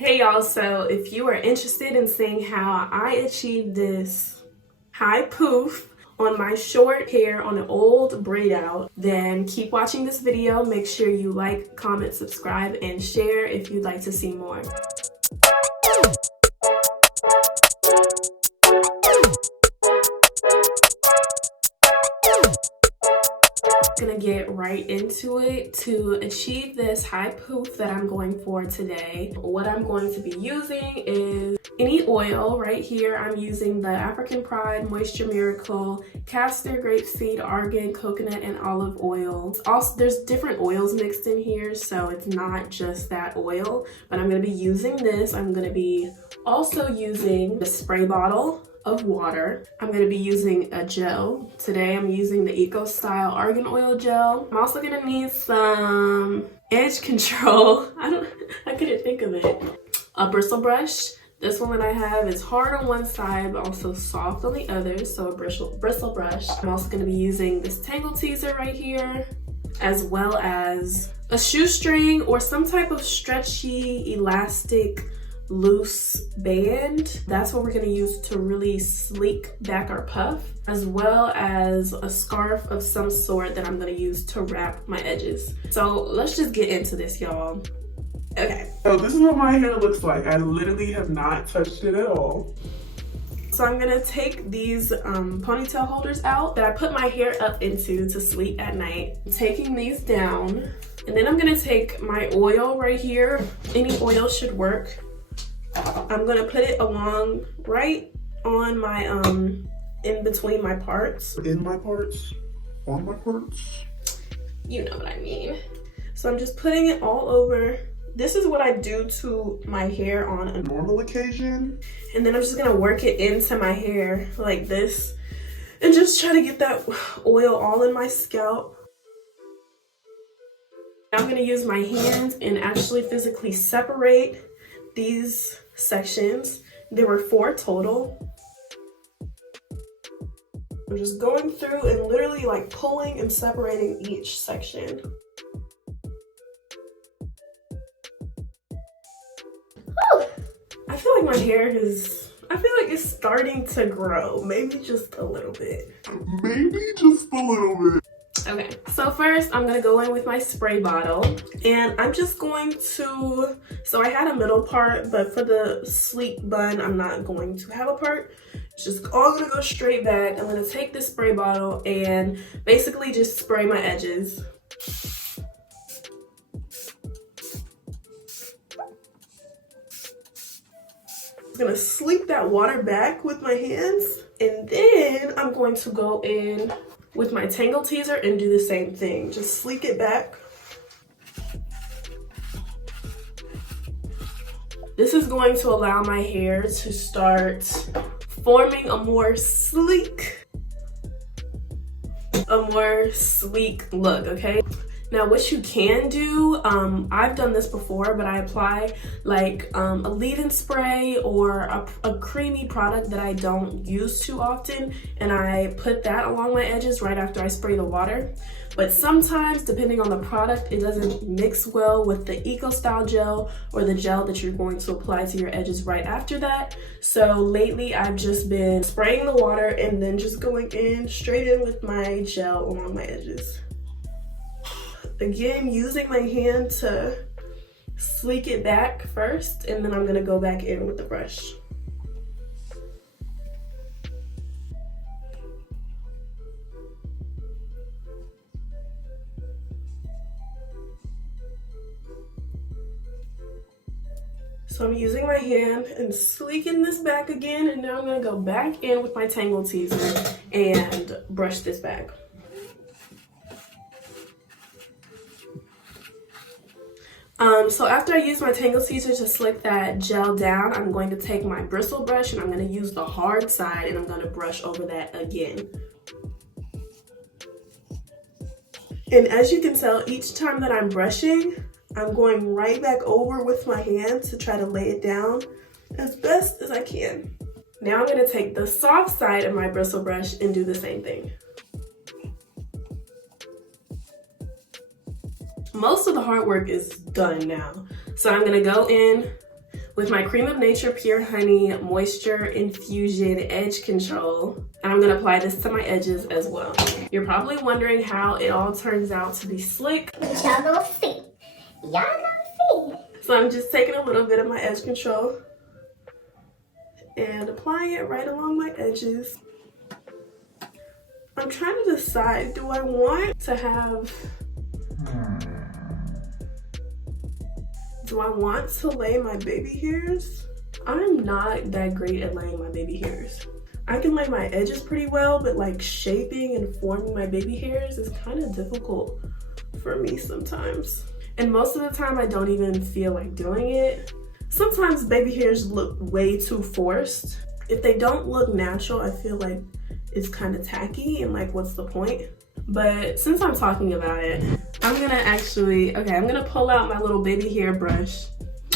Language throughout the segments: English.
Hey y'all, so if you are interested in seeing how I achieved this high poof on my short hair on an old braid out, then keep watching this video. Make sure you like, comment, subscribe, and share if you'd like to see more. Gonna get right into it. To achieve this high poof that I'm going for today, what I'm going to be using is any oil. Right here I'm using the African Pride Moisture Miracle castor, grapeseed, argan, coconut, and olive oil. Also, there's different oils mixed in here, so it's not just that oil, but I'm going to be using this. I'm going to be also using the spray bottle of water. I'm going to be using a gel. Today I'm using the Eco Style Argan Oil Gel. I'm also going to need some edge control. I couldn't think of it. A bristle brush. This one that I have is hard on one side but also soft on the other, so a bristle brush. I'm also going to be using this Tangle teaser right here, as well as a shoestring or some type of stretchy, elastic, loose band. That's what we're going to use to really sleek back our puff, as well as a scarf of some sort that I'm going to use to wrap my edges. So let's just get into this, y'all. Okay. So this is what my hair looks like. I literally have not touched it at all. So I'm going to take these ponytail holders out that I put my hair up into to sleep at night. I'm taking these down, and then I'm going to take my oil right here. Any oil should work. I'm gonna put it along right on my in between my parts. In my parts? On my parts? You know what I mean. So I'm just putting it all over. This is what I do to my hair on a normal occasion. And then I'm just gonna work it into my hair like this and just try to get that oil all in my scalp. I'm gonna use my hands and actually physically separate these sections. There were 4 total. I'm just going through and literally like pulling and separating each section. Whew. I feel like my hair it's starting to grow. Maybe just a little bit. Maybe just a little bit. Okay, so first I'm gonna go in with my spray bottle, and I'm just going to, so I had a middle part, but for the sleek bun, I'm not going to have a part. It's just all gonna go straight back. I'm gonna take this spray bottle and basically just spray my edges. I'm gonna sleek that water back with my hands, and then I'm going to go in with my Tangle teaser and do the same thing. Just sleek it back. This is going to allow my hair to start forming a more sleek look, okay? Now what you can do, I've done this before, but I apply like a leave-in spray or a creamy product that I don't use too often, and I put that along my edges right after I spray the water. But sometimes, depending on the product, it doesn't mix well with the Eco Style gel or the gel that you're going to apply to your edges right after that. So lately I've just been spraying the water and then just going in straight in with my gel along my edges. Again, using my hand to sleek it back first, and then I'm gonna go back in with the brush. So I'm using my hand and sleeking this back again, and now I'm gonna go back in with my Tangle teaser and brush this back. So after I use my Tangle teaser to slick that gel down, I'm going to take my bristle brush and I'm going to use the hard side and I'm going to brush over that again. And as you can tell, each time that I'm brushing, I'm going right back over with my hand to try to lay it down as best as I can. Now I'm going to take the soft side of my bristle brush and do the same thing. Most of the hard work is done now. So I'm gonna go in with my Cream of Nature Pure Honey Moisture Infusion Edge Control. And I'm gonna apply this to my edges as well. You're probably wondering how it all turns out to be slick. Y'all gonna see. Y'all gonna see. So I'm just taking a little bit of my edge control and applying it right along my edges. I'm trying to decide, do I want to have, do I want to lay my baby hairs? I'm not that great at laying my baby hairs. I can lay my edges pretty well, but like shaping and forming my baby hairs is kind of difficult for me sometimes. And most of the time I don't even feel like doing it. Sometimes baby hairs look way too forced. If they don't look natural, I feel like it's kind of tacky and like, what's the point? But since I'm talking about it, I'm gonna pull out my little baby hair brush.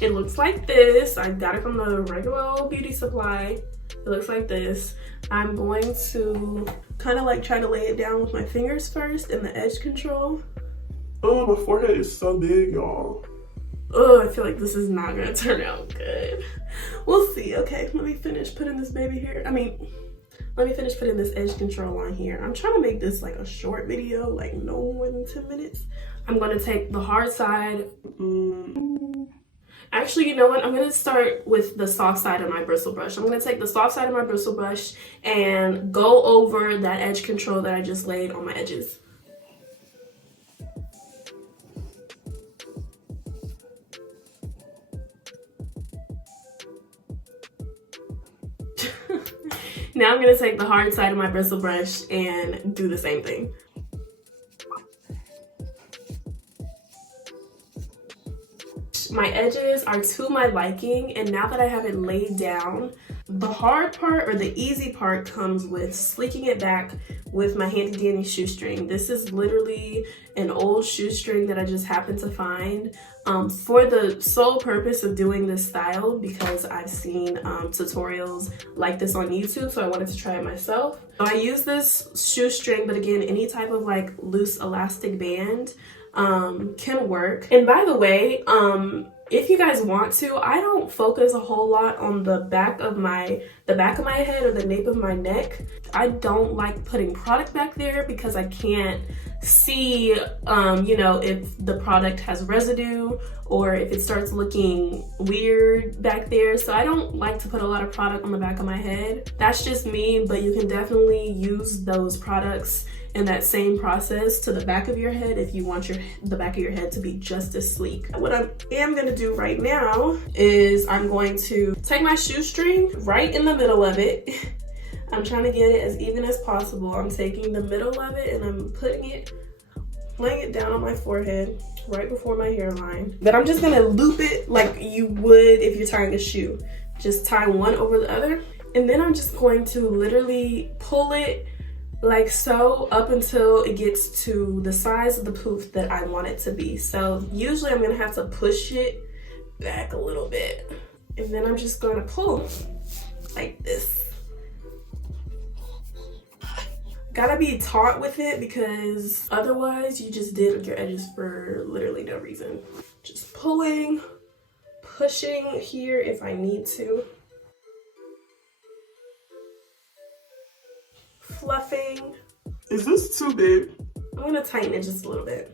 It looks like this. I got it from the regular old beauty supply. It looks like this. I'm going to kind of like try to lay it down with my fingers first in the edge control. Oh, my forehead is so big, y'all. Oh, I feel like this is not gonna turn out good. We'll see. Okay, let me finish putting this baby hair. Let me finish putting this edge control on here. I'm trying to make this like a short video, like no more than 10 minutes. I'm gonna take the hard side. Actually, you know what? I'm gonna start with the soft side of my bristle brush. I'm gonna take the soft side of my bristle brush and go over that edge control that I just laid on my edges. Now I'm gonna take the hard side of my bristle brush and do the same thing. My edges are to my liking, and now that I have it laid down, the hard part or the easy part comes with sleeking it back with my handy dandy shoestring. This is literally an old shoestring that I just happened to find for the sole purpose of doing this style, because I've seen tutorials like this on YouTube, so I wanted to try it myself. I use this shoestring, but again, any type of like loose elastic band can work. And by the way, if you guys want to, I don't focus a whole lot on the back of my head or the nape of my neck. I don't like putting product back there because I can't see, you know, if the product has residue or if it starts looking weird back there. So I don't like to put a lot of product on the back of my head. That's just me, but you can definitely use those products in that same process to the back of your head if you want the back of your head to be just as sleek. What I am gonna do right now is I'm going to take my shoestring right in the middle of it. I'm trying to get it as even as possible. I'm taking the middle of it and I'm laying it down on my forehead right before my hairline. But I'm just gonna loop it like you would if you're tying a shoe. Just tie one over the other. And then I'm just going to literally pull it like so up until it gets to the size of the poof that I want it to be. So usually I'm gonna have to push it back a little bit. And then I'm just gonna pull like this. Gotta be taught with it because otherwise you just did your edges for literally no reason. Just pulling, pushing here if I need to. Fluffing. Is this too big? I'm gonna tighten it just a little bit.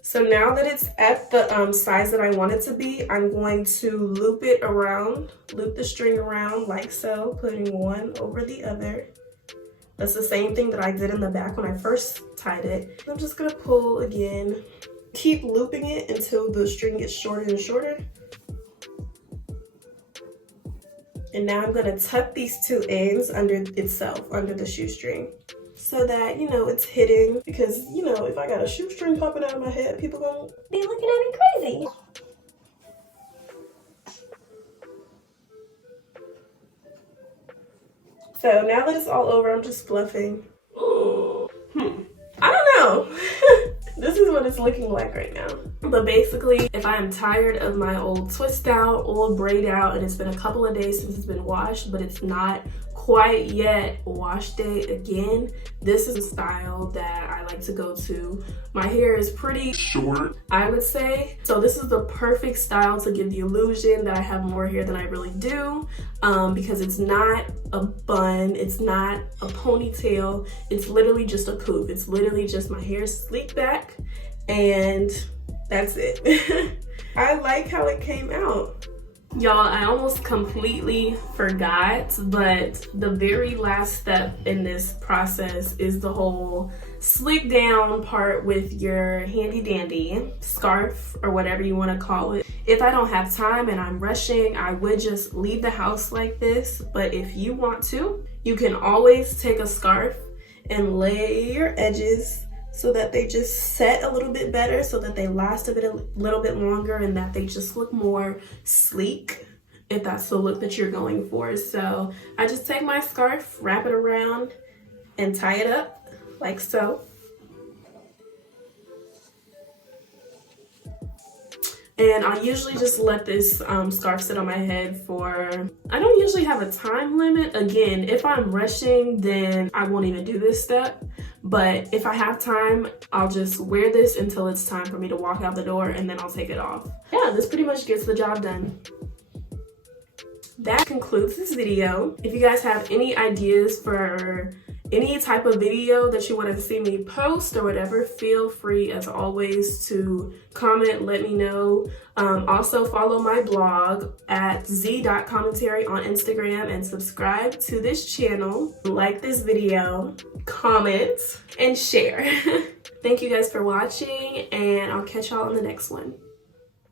So now that it's at the size that I want it to be, I'm going to loop it around, loop the string around like so, putting one over the other. That's the same thing that I did in the back when I first tied it. I'm just gonna pull again. Keep looping it until the string gets shorter and shorter. And now I'm gonna tuck these two ends under itself, under the shoestring, so that, you know, it's hidden. Because, you know, if I got a shoestring popping out of my head, people gonna be looking at me crazy. So now that it's all over, I'm just fluffing. I don't know. This is what it's looking like right now. But basically, if I am tired of my old twist out, old braid out, and it's been a couple of days since it's been washed, but it's not quite yet wash day again, this is a style that I like to go to. My hair is pretty short, I would say, so this is the perfect style to give the illusion that I have more hair than I really do, because it's not a bun, it's not a ponytail, it's literally just a poof. It's literally just my hair sleeked back, and that's it. I like how it came out. Y'all, I almost completely forgot, but the very last step in this process is the whole slick down part with your handy dandy scarf or whatever you want to call it. If I don't have time and I'm rushing, I would just leave the house like this, but if you want to, you can always take a scarf and lay your edges so that they just set a little bit better, so that they last a little bit longer, and that they just look more sleek, if that's the look that you're going for. So I just take my scarf, wrap it around, and tie it up like so. And I usually just let this scarf sit on my head for, I don't usually have a time limit. Again, if I'm rushing, then I won't even do this step. But if I have time, I'll just wear this until it's time for me to walk out the door, and then I'll take it off. Yeah, this pretty much gets the job done. That concludes this video. If you guys have any ideas for any type of video that you want to see me post or whatever, feel free as always to comment, let me know. Also follow my blog at z.commentary on Instagram, and subscribe to this channel. Like this video, comment, and share. Thank you guys for watching, and I'll catch y'all in the next one.